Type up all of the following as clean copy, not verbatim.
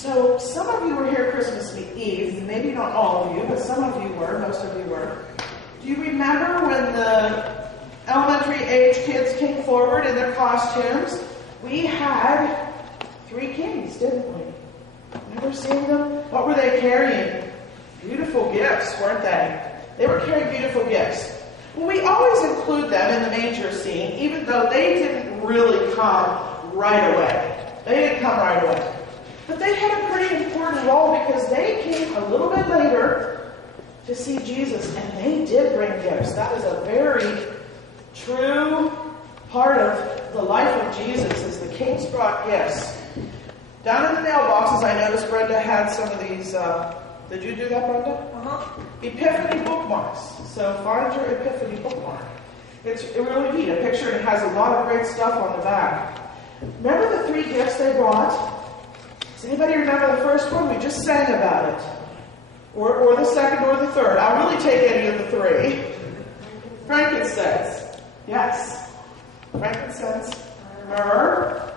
So some of you were here Christmas Eve, maybe not all of you, but some of you were, most of you were. Do you remember when the elementary age kids came forward in their costumes? We had 3 kings, didn't we? Remember seeing them? What were they carrying? Beautiful gifts, weren't they? They were carrying beautiful gifts. Well, we always include them in the manger scene, even though they didn't really come right away. They didn't come right away. But they had a pretty important role because they came a little bit later to see Jesus, and they did bring gifts. That was a very true part of the life of Jesus, is the kings brought gifts. Down in the mailboxes, I noticed Brenda had some of these. Did you do that, Brenda? Epiphany bookmarks. So find your Epiphany bookmark. It's really neat. A picture, and it has a lot of great stuff on the back. Remember the 3 gifts they brought? Does anybody remember the first one? We just sang about it. Or the second or the third. I'll really take any of the 3. Frankincense. Yes. Frankincense. Myrrh.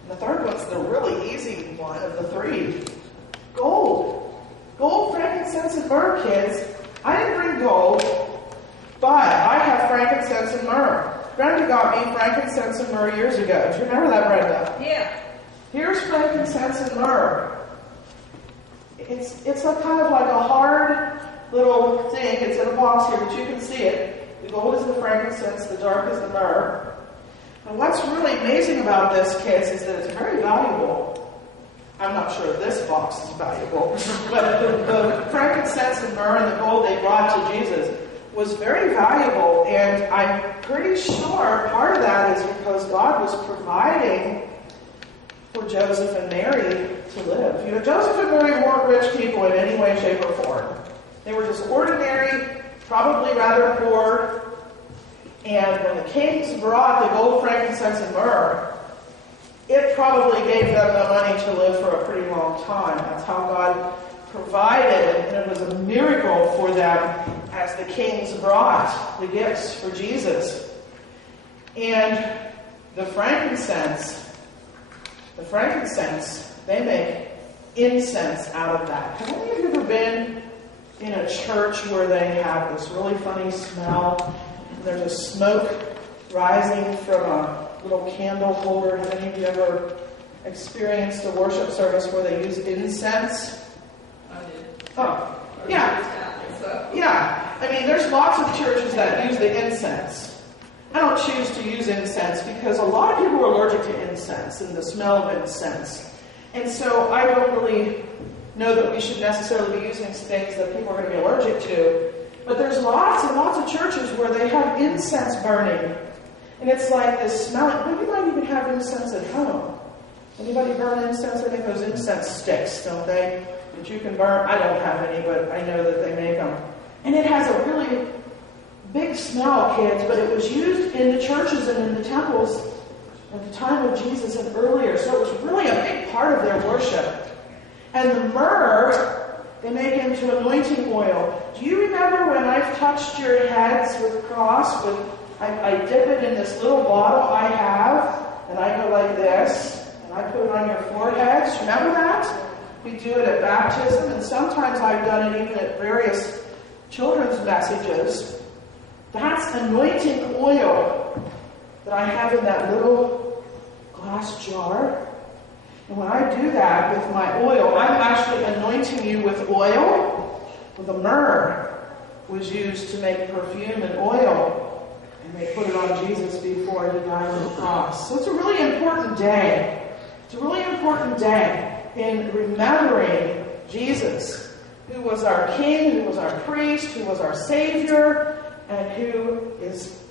And the third one's the really easy one of the 3. Gold. Gold, frankincense, and myrrh, kids. I didn't bring gold, but I have frankincense and myrrh. Brenda got me frankincense and myrrh years ago. Do you remember that, Brenda? Yeah. Here's frankincense and myrrh. It's a kind of like a hard little thing. It's in a box here, but you can see it. The gold is the frankincense, the dark is the myrrh. And what's really amazing about this, kids, is that it's very valuable. I'm not sure this box is valuable, but the frankincense and myrrh and the gold they brought to Jesus was very valuable, and I'm pretty sure part of that is because God was providing for Joseph and Mary to live. You know, Joseph and Mary weren't rich people in any way, shape, or form. They were just ordinary, probably rather poor, and when the kings brought the gold, frankincense, and myrrh, it probably gave them the money to live for a pretty long time. That's how God provided, and it was a miracle for them as the kings brought the gifts for Jesus. And the frankincense, they make incense out of that. Have any of you ever been in a church where they have this really funny smell? And there's a smoke rising from a little candle holder. Have any of you ever experienced a worship service where they use incense? I did. Oh, yeah. Yeah. I mean, there's lots of churches that use the incense. I don't choose to use incense because a lot of people are allergic to incense and the smell of incense. And so I don't really know that we should necessarily be using things that people are going to be allergic to. But there's lots and lots of churches where they have incense burning. And it's like this smell. You might even have incense at home. Anybody burn incense? I think those incense sticks, don't they? That you can burn. I don't have any, but I know that they make them. And it has a really big smell, kids, but it was used in the churches and in the temples at the time of Jesus and earlier. So it was really a big part of their worship. And the myrrh, they make into anointing oil. Do you remember when I've touched your heads with cross? I dip it in this little bottle I have, and I go like this, and I put it on your foreheads. Remember that? We do it at baptism, and sometimes I've done it even at various children's messages. That's anointing oil that I have in that little glass jar. And when I do that with my oil, I'm actually anointing you with oil. Well, the myrrh was used to make perfume and oil. And they put it on Jesus before he died on the cross. So it's a really important day. It's a really important day in remembering Jesus, who was our King, who was our priest, who was our Savior, and who is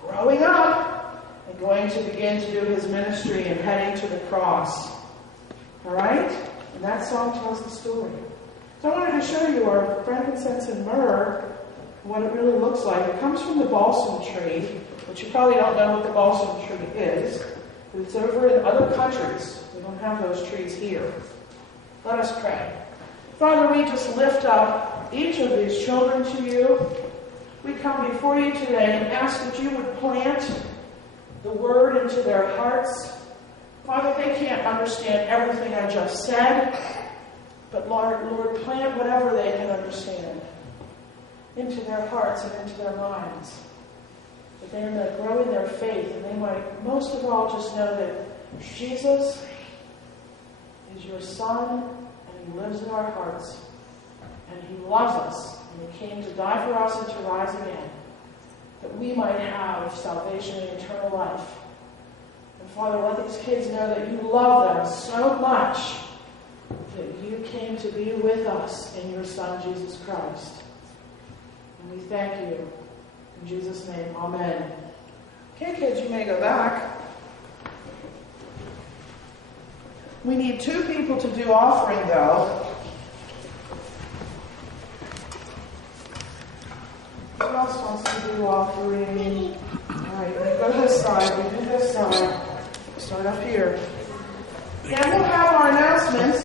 growing up and going to begin to do his ministry and heading to the cross. All right? And that song tells the story. So I wanted to show you our frankincense and myrrh, what it really looks like. It comes from the balsam tree, but you probably don't know what the balsam tree is. But it's over in other countries. We don't have those trees here. Let us pray. Father, we just lift up each of these children to you. We come before you today and ask that you would plant the word into their hearts. Father, they can't understand everything I just said, But Lord, plant whatever they can understand into their hearts and into their minds. That they might grow in their faith, and they might most of all just know that Jesus is your Son, and He lives in our hearts, and He loves us, and He came to die for us and to rise again, that we might have salvation and eternal life. And Father, let these kids know that you love them so much that you came to be with us in your Son, Jesus Christ. And we thank you. In Jesus' name, amen. Okay, kids, you may go back. We need 2 people to do offering, though. Who else wants to do offering? All right, go to this side. We do this side. Start up here. And we'll have our announcements.